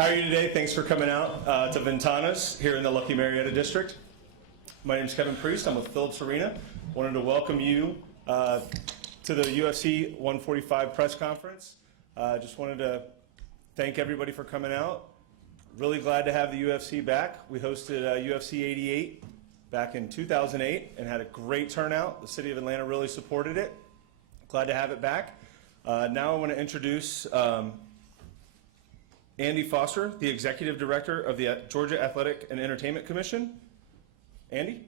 How are you today? Thanks for coming out to Ventanas here in the Lucky Marietta District. My name is Kevin Priest. I'm with Phillips Arena. Wanted to welcome you to the UFC 145 press conference. Just wanted to thank everybody for coming out. Really glad to have the UFC back. We hosted UFC 88 back in 2008 and had a great turnout. The city of Atlanta really supported it. Glad to have it back. Now I want to introduce Andy Foster, the Executive Director of the Georgia Athletic and Entertainment Commission. Andy?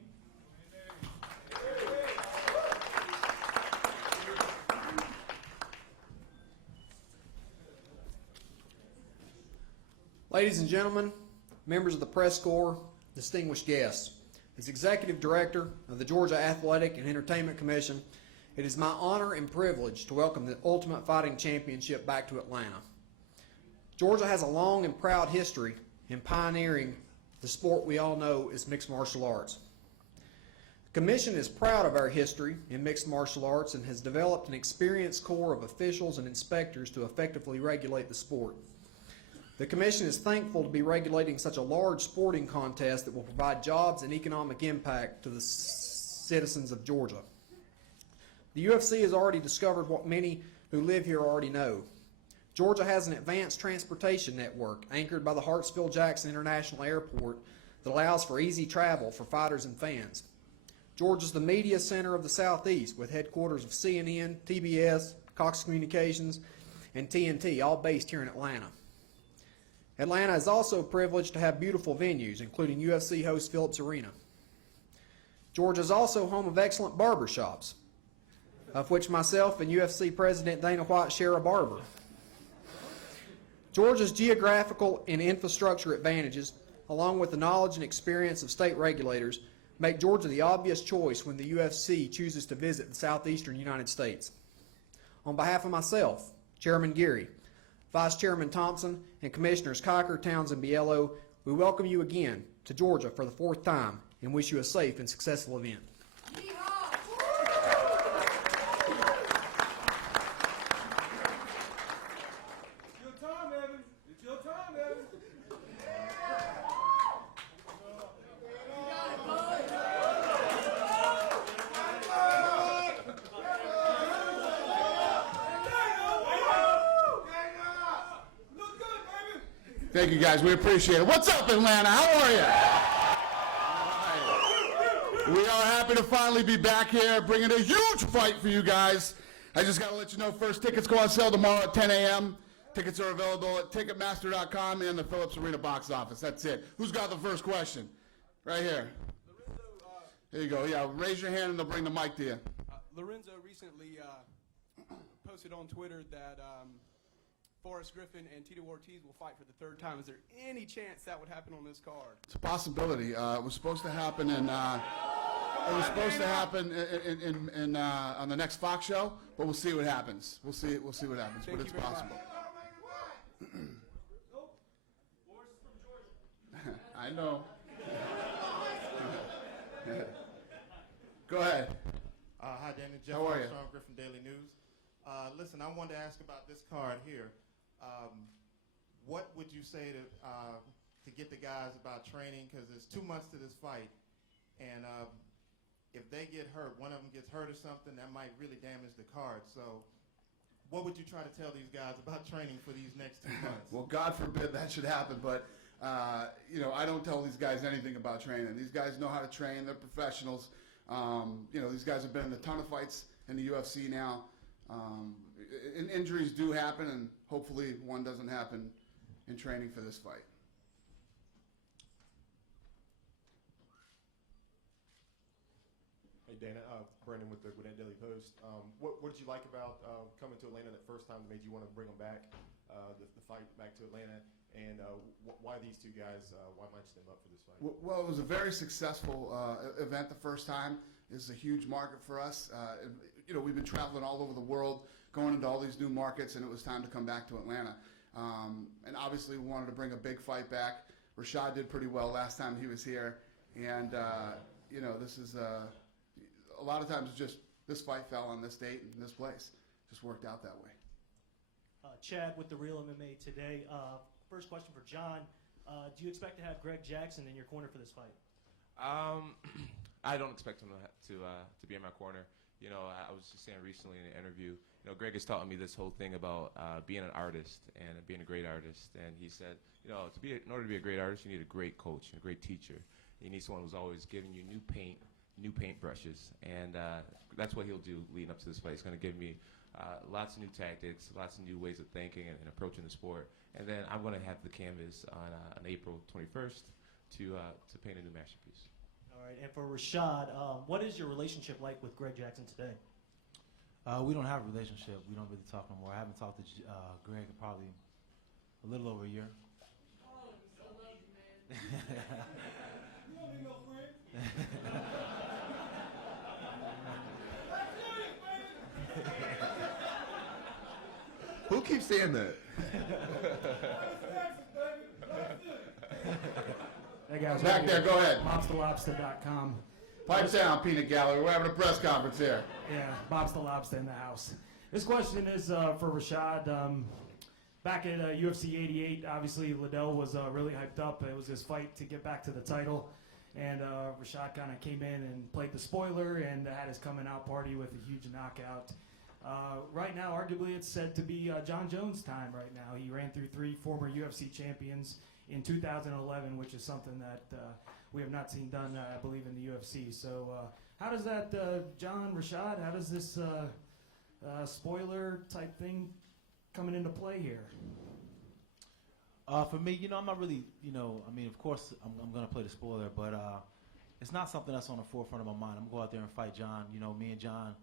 Ladies and gentlemen, members of the press corps, distinguished guests, as Executive Director of the Georgia Athletic and Entertainment Commission, it is my honor and privilege to welcome the Ultimate Fighting Championship back to Atlanta. Georgia has a long and proud history in pioneering the sport we all know as mixed martial arts. The Commission is proud of our history in mixed martial arts and has developed an experienced corps of officials and inspectors to effectively regulate the sport. The Commission is thankful to be regulating such a large sporting contest that will provide jobs and economic impact to the citizens of Georgia. The UFC has already discovered what many who live here already know. Georgia has an advanced transportation network anchored by the Hartsfield-Jackson International Airport that allows for easy travel for fighters and fans. Georgia is the media center of the Southeast with headquarters of CNN, TBS, Cox Communications, and TNT, all based here in Atlanta. Atlanta is also privileged to have beautiful venues, including UFC host Phillips Arena. Georgia is also home of excellent barbershops, of which myself and UFC President Dana White share a barber. Georgia's geographical and infrastructure advantages, along with the knowledge and experience of state regulators, make Georgia the obvious choice when the UFC chooses to visit the southeastern United States. On behalf of myself, Chairman Geary, Vice Chairman Thompson, and Commissioners Kiker, Townsend, Biello, we welcome you again to Georgia for the fourth time and wish you a safe and successful event. Thank you, guys. We appreciate it. What's up, Atlanta? How are you? We are happy to finally be back here, bringing a huge fight for you guys. I just got to let you know, first tickets go on sale tomorrow at 10 a.m. Tickets are available at Ticketmaster.com and the Phillips Arena box office. That's it. Who's got the first question? Right here. There you go. Yeah, raise your hand and they'll bring the mic to you. Lorenzo recently posted on Twitter that Forrest Griffin and Tito Ortiz will fight for the third time. Is there any chance that would happen on this card? It's a possibility. It was supposed to happen on the next Fox show, but we'll see what happens. We'll see what happens, but it's possible. I know. Go ahead. Hi, Danny. Jeff How are you? Armstrong, Griffin Daily News. Listen, I wanted to ask about this card here. What would you say to get the guys about training? Because there's 2 months to this fight, and if they get hurt, one of them gets hurt or something, that might really damage the card. So what would you try to tell these guys about training for these next 2 months? Well, God forbid that should happen, but I don't tell these guys anything about training. These guys know how to train. They're professionals. These guys have been in a ton of fights in the UFC now. And injuries do happen, and hopefully one doesn't happen in training for this fight. Hey Dana, Brandon with the Gwinnett Daily Post. What did you like about coming to Atlanta that first time that made you want to bring them back, the fight back to Atlanta, and why these two guys, why match them up for this fight? Well, it was a very successful event the first time. This is a huge market for us. We've been traveling all over the world, going into all these new markets, and it was time to come back to Atlanta. And obviously we wanted to bring a big fight back. Rashad did pretty well last time he was here, and this is a lot of times it's just this fight fell on this date and this place. Just worked out that way. Chad with The Real MMA Today. first question for John. Do you expect to have Greg Jackson in your corner for this fight? I don't expect him to be in my corner. You know, I was just saying recently in an interview, you know, Greg has taught me this whole thing about being an artist and being a great artist. And he said, you know, in order to be a great artist, you need a great coach, a great teacher. You need someone who's always giving you new paint brushes. And that's what he'll do leading up to this fight. He's going to give me lots of new tactics, lots of new ways of thinking and approaching the sport. And then I'm going to have the canvas on April 21st to paint a new masterpiece. All right, and for Rashad, what is your relationship like with Greg Jackson today? We don't have a relationship. We don't really talk no more. I haven't talked to Greg in probably a little over a year. Who keeps saying that? Hey guys, Back there, go ahead. MobsterLobster.com. Pipe down, Peanut Gallery. We're having a press conference here. Yeah, Bob's the Lobster in the house. This question is for Rashad. Back at UFC 88, obviously Liddell was really hyped up. It was his fight to get back to the title. And Rashad kind of came in and played the spoiler and had his coming out party with a huge knockout. Right now, arguably, it's said to be John Jones' time right now. He ran through 3 former UFC champions in 2011, which is something that we have not seen done, I believe, in the UFC. So how does that, John, Rashad, how does this spoiler type thing coming into play here? For me, you know, I'm not really, you know, I mean, of course, I'm going to play the spoiler, but it's not something that's on the forefront of my mind. I'm going to go out there and fight John. You know, me and John,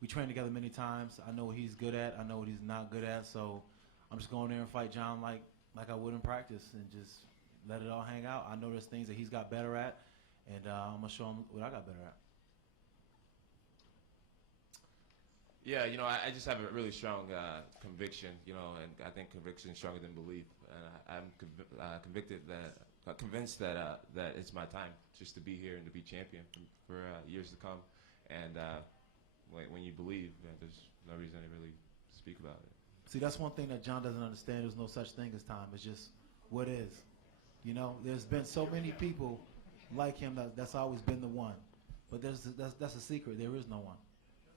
we trained together many times. I know what he's good at. I know what he's not good at. So I'm just going there and fight John like I would in practice and just let it all hang out. I know there's things that he's got better at, and I'm going to show him what I got better at. Yeah, you know, I just have a really strong conviction, you know, and I think conviction is stronger than belief. And I'm convinced that it's my time just to be here and to be champion for years to come. And when you believe, there's no reason to really speak about it. See, that's one thing that John doesn't understand. There's no such thing as time. It's just what is. You know, there's been so many people like him that's always been the one. But that's a secret. There is no one.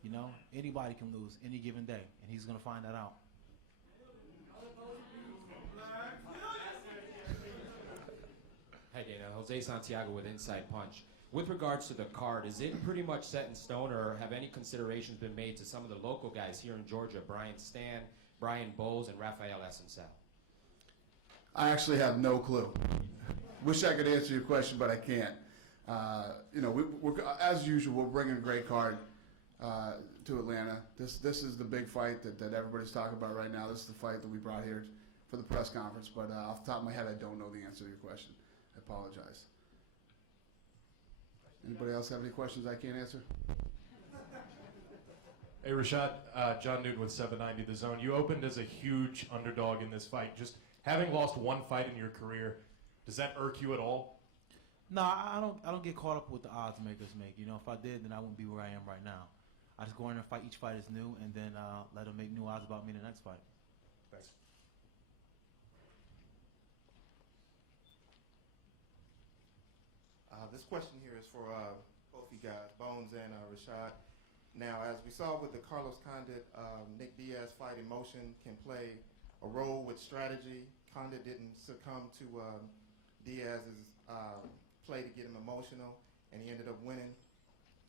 You know, anybody can lose any given day, and he's going to find that out. Hey, Dana. Jose Santiago with Inside Punch. With regards to the card, is it pretty much set in stone, or have any considerations been made to some of the local guys here in Georgia, Brian Stan, Brian Bowles, and Rafael Esencel? I actually have no clue. Wish I could answer your question, but I can't. You know, we're as usual, we're bringing a great card to Atlanta. This is the big fight that everybody's talking about right now. This is the fight that we brought here for the press conference. But off the top of my head, I don't know the answer to your question. I apologize. Anybody else have any questions I can't answer? Hey, Rashad, John Newton with 790 The Zone. You opened as a huge underdog in this fight. Just having lost one fight in your career, does that irk you at all? No, I don't get caught up with the odds makers make. You know, if I did, then I wouldn't be where I am right now. I just go in there and fight. Each fight is new, and then let them make new odds about me in the next fight. Thanks. This question here is for both you guys, Bones and Rashad. Now, as we saw with the Carlos Condit, Nick Diaz fight, emotion can play a role with strategy. Condit didn't succumb to Diaz's play to get him emotional, and he ended up winning.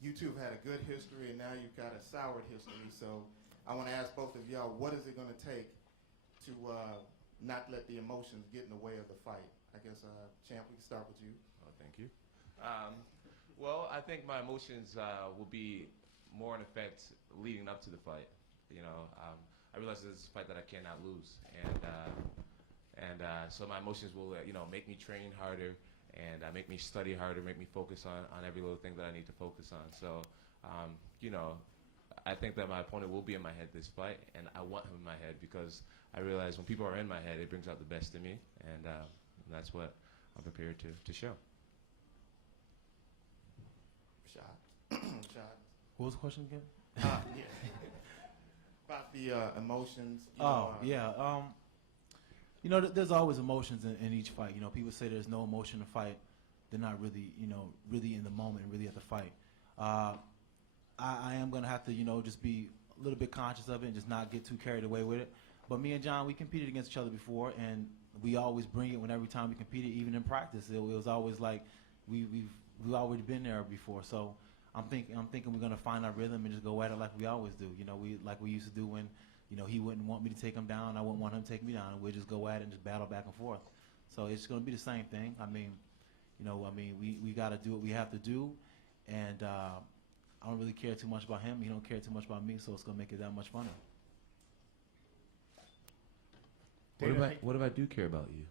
You two have had a good history, and now you've got a soured history. So I want to ask both of y'all, what is it going to take to not let the emotions get in the way of the fight? I guess, Champ, we can start with you. Oh, thank you. Well, I think my emotions will be more in effect leading up to the fight. You know, I realize this is a fight that I cannot lose, and so my emotions will, you know, make me train harder and make me study harder, make me focus on every little thing that I need to focus on. So, you know, I think that my opponent will be in my head this fight, and I want him in my head because I realize when people are in my head, it brings out the best in me, and that's what I'm prepared to show. Rashad. What was the question again? About the emotions. Yeah. you know, there's always emotions in each fight. You know, people say there's no emotion to fight. They're not really, you know, really in the moment and really at the fight. I am going to have to, you know, just be a little bit conscious of it and just not get too carried away with it. But me and John, we competed against each other before, and we always bring it when every time we competed, even in practice. It was always like we've already been there before. So I'm thinking we're going to find our rhythm and just go at it like we always do. You know, like we used to do when, you know, he wouldn't want me to take him down, I wouldn't want him to take me down, and we'll just go at it and just battle back and forth. So it's going to be the same thing. I mean, you know, we got to do what we have to do, and I don't really care too much about him. He don't care too much about me, so it's going to make it that much funner. What if I do care about you?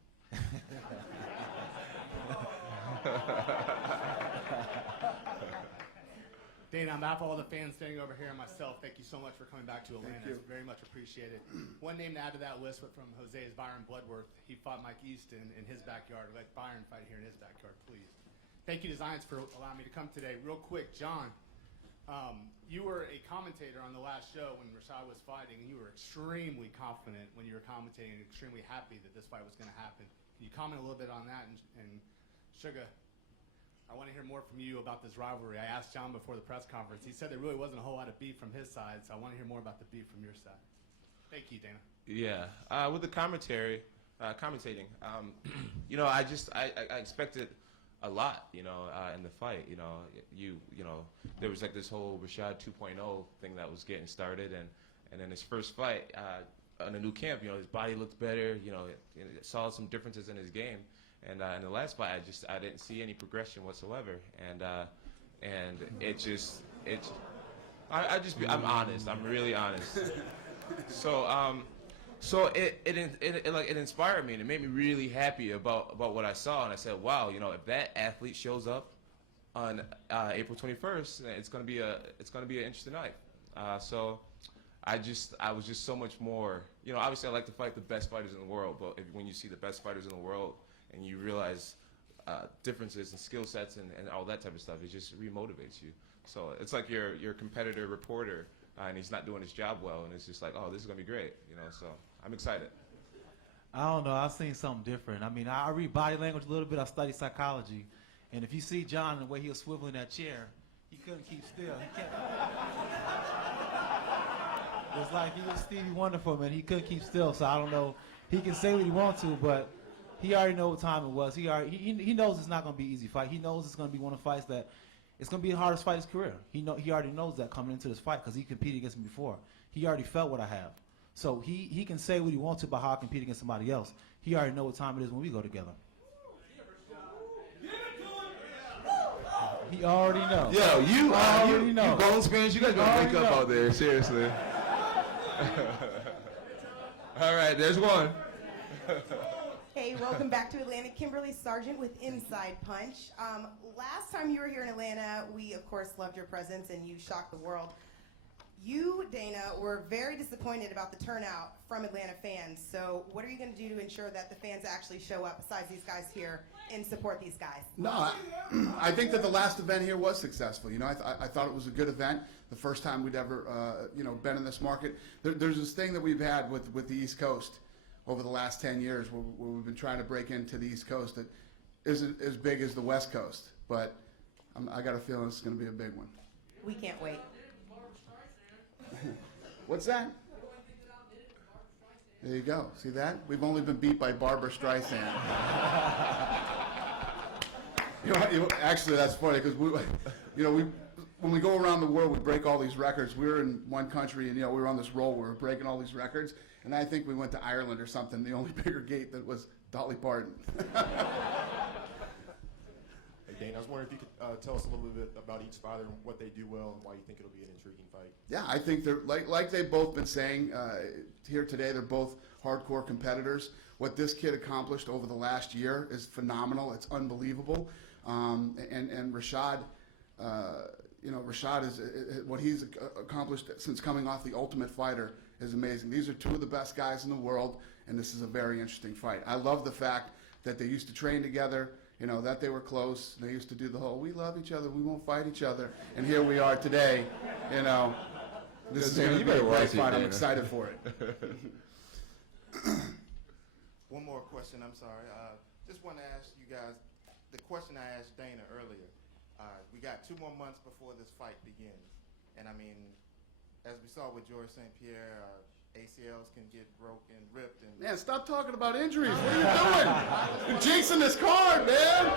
Dana, on behalf of all the fans standing over here and myself, thank you so much for coming back to Atlanta. It's very much appreciated. One name to add to that list from Jose is Byron Bloodworth. He fought Mike Easton in his backyard. Let Byron fight here in his backyard, please. Thank you to Zions for allowing me to come today. Real quick, John, you were a commentator on the last show when Rashad was fighting, and you were extremely confident when you were commentating and extremely happy that this fight was going to happen. Can you comment a little bit on that? And Suga, I want to hear more from you about this rivalry. I asked John before the press conference. He said there really wasn't a whole lot of beef from his side, so I want to hear more about the beef from your side. Thank you, Dana. Yeah, with the commentating, you know, I expected a lot, you know, in the fight. You know, there was like this whole Rashad 2.0 thing that was getting started, and then his first fight on a new camp, you know, his body looked better. You know, saw some differences in his game. And in the last fight, I didn't see any progression whatsoever, and I'm honest. I'm really honest. So it inspired me, and it made me really happy about what I saw, and I said, wow, you know, if that athlete shows up on April 21st, it's gonna be an interesting night. So I was just so much more, you know, obviously I like to fight the best fighters in the world, but when you see the best fighters in the world and you realize differences in skill sets and all that type of stuff, it just remotivates you. So it's like your competitor reporter, and he's not doing his job well, and it's just like, oh, this is gonna be great, you know. So I'm excited. I don't know. I've seen something different. I mean, I read body language a little bit. I study psychology, and if you see John the way he was swiveling that chair, he couldn't keep still. He can't. It's like he was Stevie Wonder for me, and he couldn't keep still. So I don't know. He can say what he wants to, but he already knows what time it was. He knows it's not going to be an easy fight. He knows it's going to be one of the fights that it's going to be the hardest fight of his career. He already knows that coming into this fight because he competed against me before. He already felt what I have. So he can say what he wants to about how I compete against somebody else. He already knows what time it is when we go together. He already knows. Yo, you know. Bone Spins, you guys better wake up out there, seriously. All right, there's one. Hey, welcome back to Atlanta. Kimberly Sargent with Inside Punch. Last time you were here in Atlanta, we, of course, loved your presence and you shocked the world. You, Dana, were very disappointed about the turnout from Atlanta fans. So what are you going to do to ensure that the fans actually show up, besides these guys here, and support these guys? No, I think that the last event here was successful. You know, I thought it was a good event. The first time we'd ever, been in this market. There's this thing that we've had with the East Coast over the last 10 years where we've been trying to break into the East Coast that isn't as big as the West Coast. But I got a feeling it's going to be a big one. We can't wait. What's that? There you go. See that? We've only been beat by Barbara Streisand. Actually, that's funny because when we go around the world, we break all these records. We were in one country, and we were on this roll where we were breaking all these records. And I think we went to Ireland or something. The only bigger gate that was Dolly Parton. Hey, Dana, I was wondering if you could tell us a little bit about each fighter and what they do well and why you think it'll be an intriguing fight. Yeah, I think they're like they've both been saying here today. They're both hardcore competitors. What this kid accomplished over the last year is phenomenal. It's unbelievable. And Rashad, Rashad is what he's accomplished since coming off the Ultimate Fighter is amazing. These are two of the best guys in the world, and this is a very interesting fight. I love the fact that they used to train together. That they were close. They used to do the whole, we love each other, we won't fight each other. And here we are today, This is going to be a great fight. I'm excited for it. one more question. I'm sorry. Just want to ask you guys the question I asked Dana earlier. We got 2 more months before this fight begins, and I mean, as we saw with George St. Pierre, ACLs can get broken, ripped, and Man, stop talking about injuries. What are you doing? You're jinxing this card, man.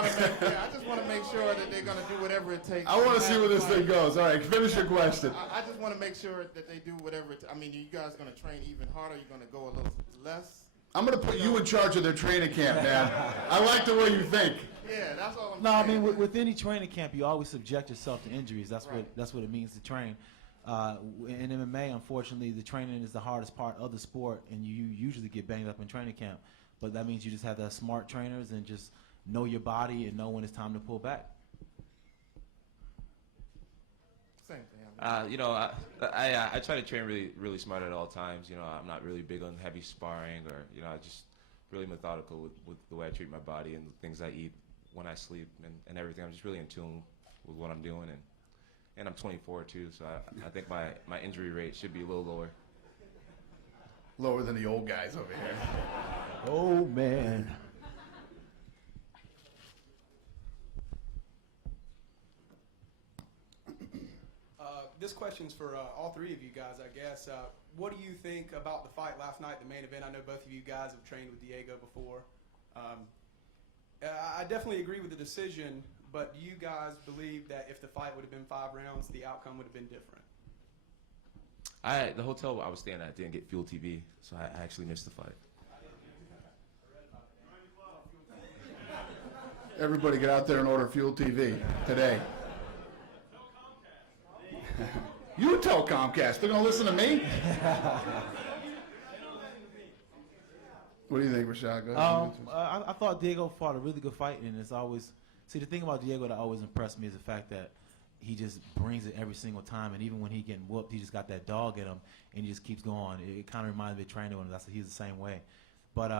I just want to make sure that they're going to do whatever it takes. I want to see where this thing goes. All right, finish your question. I just want to make sure that they do whatever I mean, you guys going to train even harder? You're going to go a little less? I'm going to put you in charge of their training camp, man. I like the way you think. Yeah, that's all I'm No, saying. I mean, with any training camp, you always subject yourself to injuries. That's what it means to train. In MMA, unfortunately, the training is the hardest part of the sport, and you usually get banged up in training camp. But that means you just have to have smart trainers and just know your body and know when it's time to pull back. Same thing. You know, I try to train really smart at all times. You know, I'm not really big on heavy sparring, or you know, I just really methodical with the way I treat my body and the things I eat, when I sleep, and everything. I'm just really in tune with what I'm doing, and I'm 24 too, so I think my injury rate should be a little lower. Lower than the old guys over here. Oh man. This question's for all three of you guys, I guess. What do you think about the fight last night, the main event? I know both of you guys have trained with Diego before. I definitely agree with the decision, but do you guys believe that if the fight would have been 5 rounds, the outcome would have been different? The hotel I was staying at didn't get Fuel TV, so I actually missed the fight. Everybody get out there and order Fuel TV today. You tell Comcast. They're going to listen to me? What do you think, Rashad? Go ahead. I thought Diego fought a really good fight, and it's always the thing about Diego that always impressed me is the fact that he just brings it every single time, and even when he getting whooped, he just got that dog in him, and he just keeps going. It kind of reminds me of training him. He's the same way, but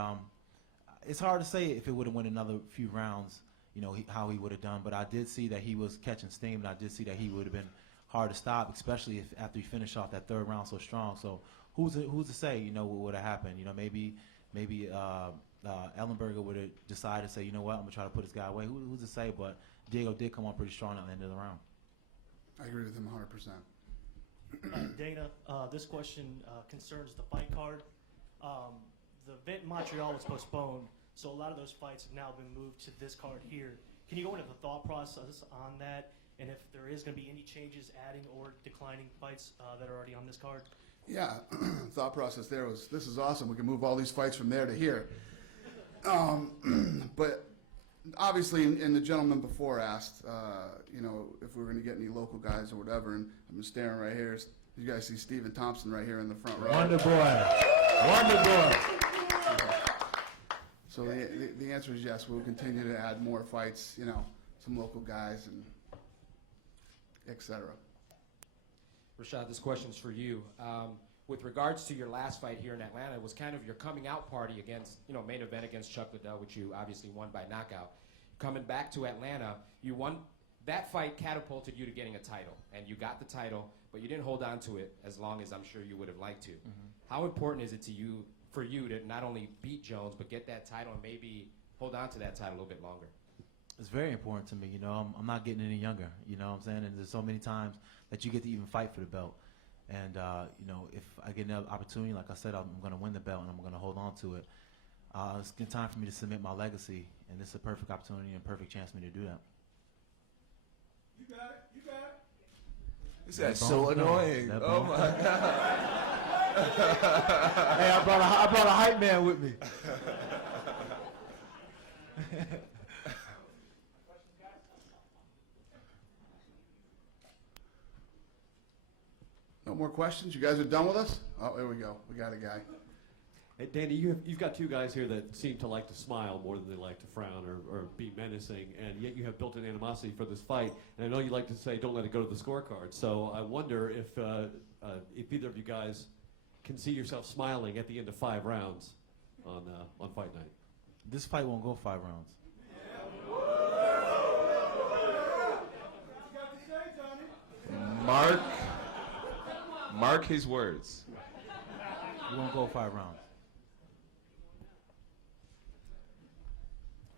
it's hard to say if it would have went another few rounds, you know, how he would have done. But I did see that he was catching steam, and I did see that he would have been hard to stop, especially if after he finished off that 3rd round so strong. So who's to say, you know, what would have happened? You know, maybe Ellenberger would have decided to say, you know what, I'm gonna try to put this guy away. Who's to say? But Diego did come on pretty strong at the end of the round. I agree with him 100%. Dana, this question concerns the fight card. The event in Montreal was postponed, so a lot of those fights have now been moved to this card here. Can you go into the thought process on that? And if there is going to be any changes, adding or declining fights that are already on this card? Yeah, thought process there was, this is awesome. We can move all these fights from there to here. But obviously, and the gentleman before asked, you know, if we were going to get any local guys or whatever, and I'm just staring right here. You guys see Stephen Thompson right here in the front row. Wonder boy. Wonder boy. So the answer is yes. We'll continue to add more fights, you know, some local guys and etc. Rashad, this question's for you. With regards to your last fight here in Atlanta, it was kind of your coming out party against, you know, main event against Chuck Liddell, which you obviously won by knockout. Coming back to Atlanta, you won. That fight catapulted you to getting a title, and you got the title, but you didn't hold on to it as long as I'm sure you would have liked to. How important is it for you to not only beat Jones, but get that title and maybe hold on to that title a little bit longer? It's very important to me. You know, I'm not getting any younger. You know what I'm saying? And there's so many times that you get to even fight for the belt. And, you know, if I get another opportunity, like I said, I'm going to win the belt and I'm going to hold on to it. It's good time for me to cement my legacy, and this is a perfect opportunity and a perfect chance for me to do that. You got it. You got it. This guy's so annoying. Oh my God. Hey, I brought a hype man with me. No more questions? You guys are done with us? Oh, there we go. We got a guy. Hey, Danny, you've got 2 guys here that seem to like to smile more than they like to frown or be menacing, and yet you have built-in animosity for this fight. And I know you like to say, don't let it go to the scorecard. So I wonder if either of you guys can see yourself smiling at the end of 5 rounds on fight night. This fight won't go 5 rounds. Mark Mark his words. We won't go 5 rounds.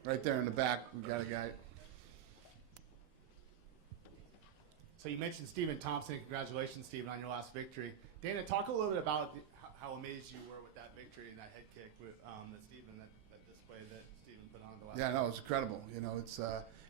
Right there in the back, we got a guy. So you mentioned Stephen Thompson. Congratulations, Stephen, on your last victory. Dana, talk a little bit about how amazed you were with that victory and that head kick with that display that Stephen put on the last. Yeah, no, it was incredible. You know,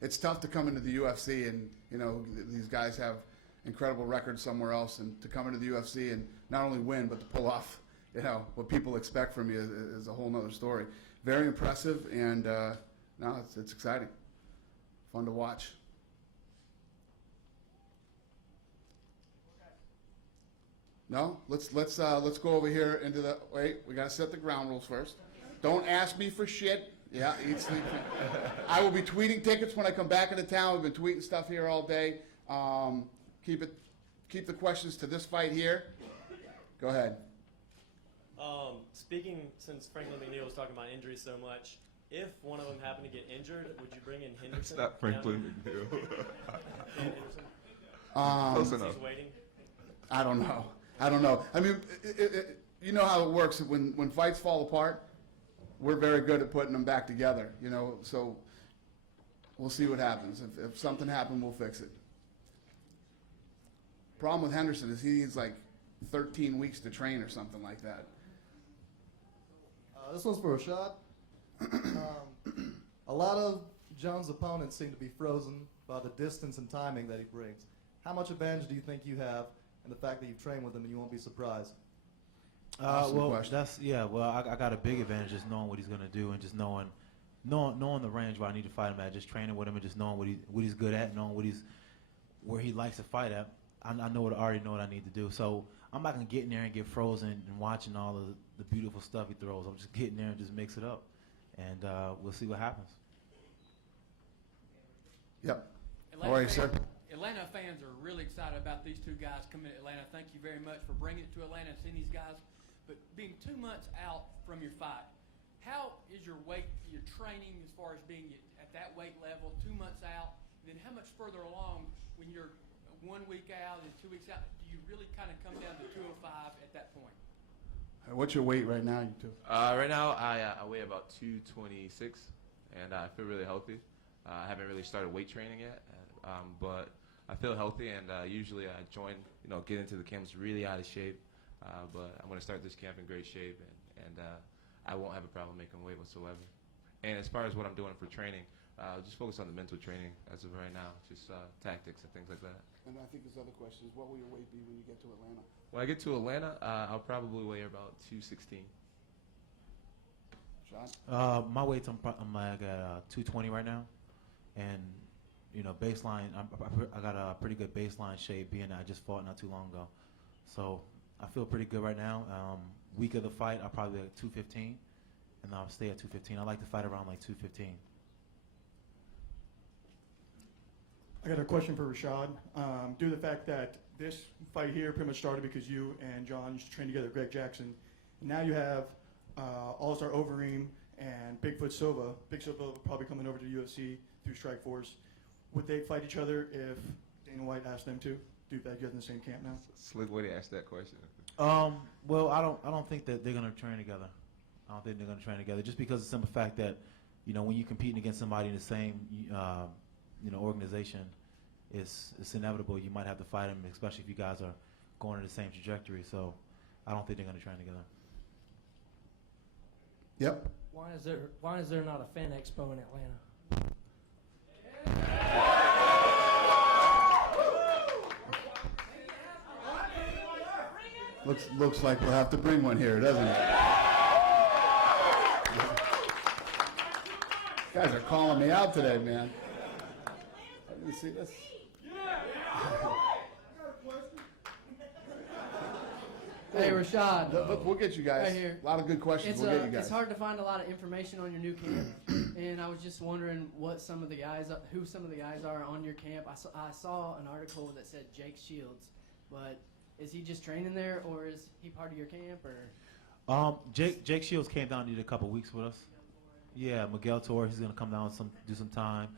it's tough to come into the UFC and, you know, these guys have incredible records somewhere else, and to come into the UFC and not only win but to pull off, you know, what people expect from you is a whole nother story. Very impressive, and no, it's exciting, fun to watch. No, let's go over here into the wait. We gotta set the ground rules first. Don't ask me for shit. Yeah, eat, sleep. I will be tweeting tickets when I come back into town. We've been tweeting stuff here all day. Keep the questions to this fight here. Go ahead. Speaking, since Franklin McNeil was talking about injuries so much, if one of them happened to get injured, would you bring in Henderson? It's not Franklin McNeil. Close enough. He's waiting. I don't know. I mean, you know how it works. When fights fall apart, we're very good at putting them back together. You know, so we'll see what happens. If something happened, we'll fix it. Problem with Henderson is he needs like 13 weeks to train or something like that. This one's for Rashad. A lot of Jones' opponents seem to be frozen by the distance and timing that he brings. How much advantage do you think you have in the fact that you've trained with him and you won't be surprised? Well, I got a big advantage just knowing what he's gonna do and just knowing the range where I need to fight him at. Just training with him and just knowing what he's good at, knowing where he likes to fight at. I already know what I need to do. So I'm not gonna get in there and get frozen and watching all of the beautiful stuff he throws. I'm just getting there and just mix it up, and we'll see what happens. Yep. How are you, sir? Atlanta fans are really excited about these two guys coming to Atlanta. Thank you very much for bringing it to Atlanta and seeing these guys. But being 2 months out from your fight, how is your training as far as being at that weight level, 2 months out? Then how much further along when you're 1 week out and 2 weeks out, do you really kind of come down to 205 at that point? What's your weight right now, you two? Right now, I weigh about 226, and I feel really healthy. I haven't really started weight training yet, but I feel healthy, and usually I get into the camps really out of shape, but I'm going to start this camp in great shape, and I won't have a problem making weight whatsoever. And as far as what I'm doing for training, just focus on the mental training as of right now, just tactics and things like that. And I think this other question is, what will your weight be when you get to Atlanta? When I get to Atlanta, I'll probably weigh about 216. Sean? My weight, I'm like at 220 right now, and you know, baseline, I got a pretty good baseline shape, being that I just fought not too long ago, so I feel pretty good right now. Week of the fight, I'll probably be at 215, and I'll stay at 215. I like to fight around like 215. I got a question for Rashad. Due to the fact that this fight here pretty much started because you and John used to train together, Greg Jackson, and now you have All-Star Overeem and Bigfoot Silva. Big Silva probably coming over to the UFC through Strikeforce. Would they fight each other if Dana White asked them to? Do that you guys in the same camp now? Slick way to ask that question. Well, I don't think that they're gonna train together. I don't think they're gonna train together just because of the simple fact that, you know, when you're competing against somebody in the same organization, it's inevitable you might have to fight them, especially if you guys are going in the same trajectory. So I don't think they're going to train together. Yep. Why is there not a fan expo in Atlanta? Looks like we'll have to bring one here, doesn't it? Guys are calling me out today, man. Let me see this. Hey, Rashad. Look, we'll get you guys. Right here. A lot of good questions. We'll get you guys. It's hard to find a lot of information on your new camp, and I was just wondering who some of the guys are on your camp. I saw an article that said Jake Shields, but is he just training there, or is he part of your camp, or? Jake Shields came down and did a couple weeks with us. Yeah, Miguel Torres, he's gonna come down and do some time.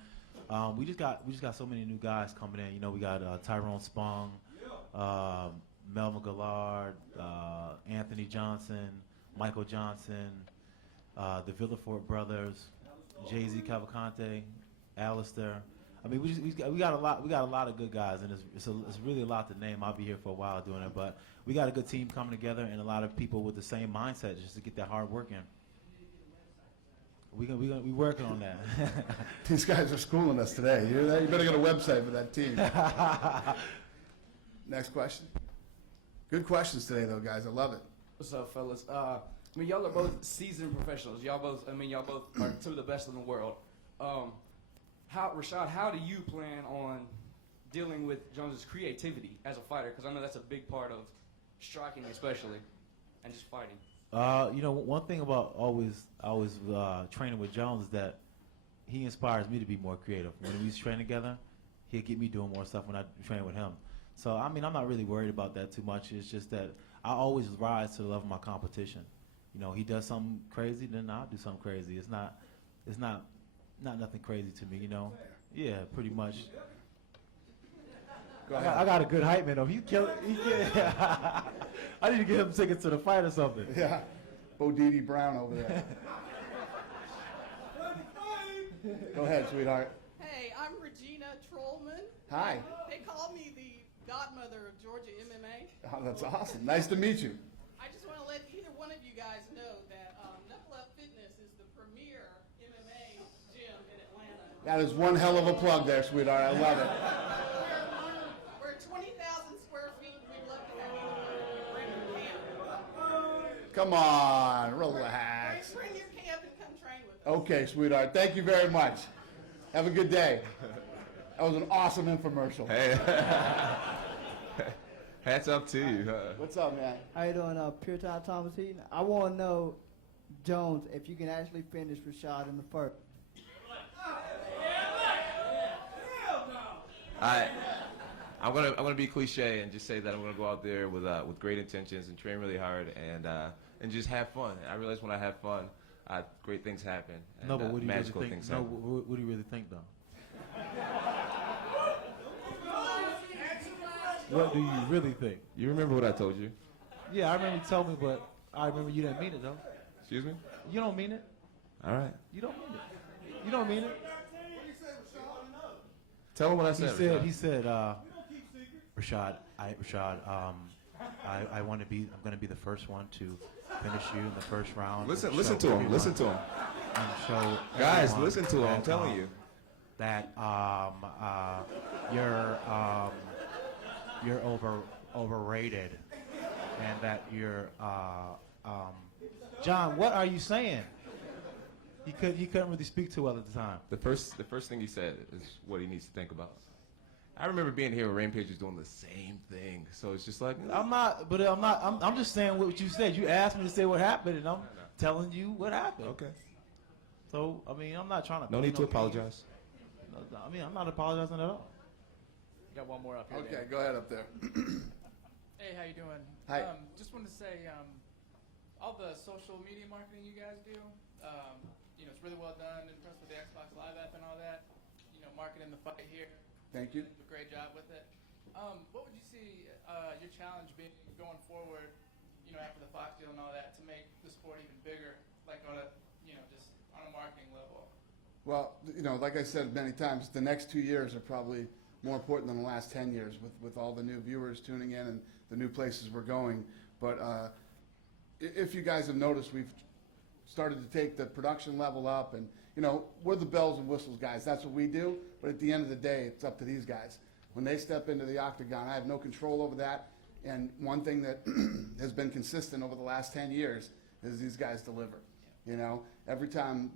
We just got so many new guys coming in. You know, we got Tyrone Spong, Melvin Gillard, Anthony Johnson, Michael Johnson, the Villafort brothers, Jay-Z Cavalcante, Alistair. I mean, we got a lot of good guys, and it's really a lot to name. I'll be here for a while doing it, but we got a good team coming together and a lot of people with the same mindset just to get that hard work in. We working on that. These guys are schooling us today. You hear that? You better get a website for that team. Next question. Good questions today, though, guys. I love it. What's up, fellas? I mean, y'all are both seasoned professionals. Y'all both are two of the best in the world. Rashad, how do you plan on dealing with Jones's creativity as a fighter? Because I know that's a big part of striking, especially, and just fighting. One thing about always training with Jones is that he inspires me to be more creative. When we train together, he'll get me doing more stuff when I train with him. So, I mean, I'm not really worried about that too much. It's just that I always rise to the level of my competition. He does something crazy, then I'll do something crazy. It's not nothing crazy to me, Yeah, pretty much. I got a good hype man. He I need to get him tickets to the fight or something. Yeah, Bo Didi Brown over there. Go ahead, sweetheart. Hey, I'm Regina Trollman. Hi. They call me the godmother of Georgia MMA. Oh, that's awesome. Nice to meet you. I just want to let either one of you guys know that Knuckle Up Fitness is the premier MMA gym in Atlanta. That is one hell of a plug there, sweetheart. I love it. We're 20,000 square feet. We'd love to have you bring your camp. Come on, relax. Bring your camp and come train with us. Okay, sweetheart. Thank you very much. Have a good day. That was an awesome infomercial. Hey. Hats up to you. What's up, man? How you doing, Pure Time Thomas Heaton? I want to know, Jones, if you can actually finish Rashad in the first. I'm gonna be cliche and just say that I'm gonna go out there with great intentions and train really hard and just have fun. I realize when I have fun, great things happen. And, No, but what do you really magical think? things No, happen. what do you really think, though? What do you really think? You remember what I told you? Yeah, I remember you told me, but I remember you didn't mean it, though. Excuse me? You don't mean it. All right. You don't mean it. You don't mean it. Tell him what I said. He said, Rashad, I want to be. I'm going to be the first one to finish you in the first round. Listen to him. Listen to him. And show Guys, everyone listen to him. I'm that, telling you. That you're overrated, and that you're John. What are you saying? He couldn't really speak too well at the time. The first thing he said is what he needs to think about. I remember being here when Rampage was doing the same thing, so it's just like I'm just saying what you said. You asked me to say what happened, and I'm telling you what happened. Okay. So I mean, I'm not trying to. No need to apologize. I mean, I'm not apologizing at all. Got one more up here. Okay, Dan. go ahead up there. Hey, how you doing? Hi. Just wanted to say, all the social media marketing you guys do, it's really well done. Impressed with the Xbox Live app and all that. Marketing the fight here. Thank you. Do a great job with it. What would you see your challenge being going forward? After the Fox deal and all that, to make the sport even bigger, like on a, just on a marketing level. Well, like I said many times, the next 2 years are probably more important than the last 10 years with all the new viewers tuning in and the new places we're going. But if you guys have noticed, we've started to take the production level up, and we're the bells and whistles guys. That's what we do. But at the end of the day, it's up to these guys. When they step into the octagon, I have no control over that. And one thing that has been consistent over the last 10 years is these guys deliver. Every time,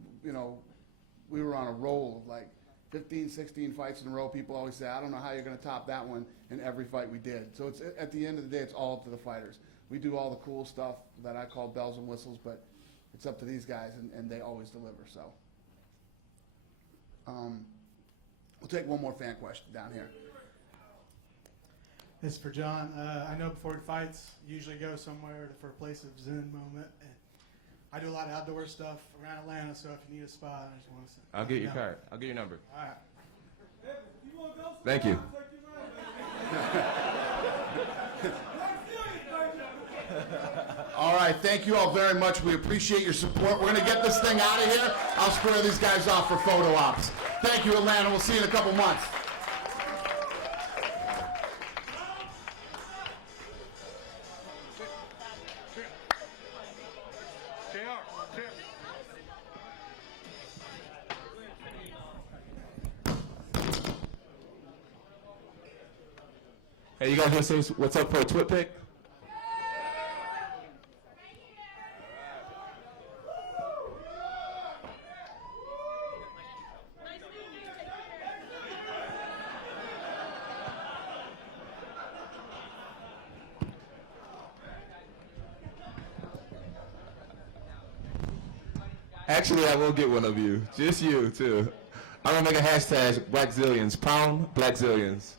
we were on a roll of like 15, 16 fights in a row. People always say, I don't know how you're going to top that one, in every fight we did. So it's at the end of the day, it's all up to the fighters. We do all the cool stuff that I call bells and whistles, but it's up to these guys, and they always deliver. So we'll take one more fan question down here. This is for John. I know before fights, you usually go somewhere for a place of zen moment. And I do a lot of outdoor stuff around Atlanta, so if you need a spot, I just want to say. I'll get your card. I'll get your number. All right. Thank you. right, thank you all very much. We appreciate your support. We're going to get this thing out of here. I'll square these guys off for photo ops. Thank you, Atlanta. We'll see you in a couple months. Hey, you guys want to say what's up for a twit pic? Actually, I will get one of you. Just you, too. I'm going to make a hashtag Black Zillions. Pound Black Zillions.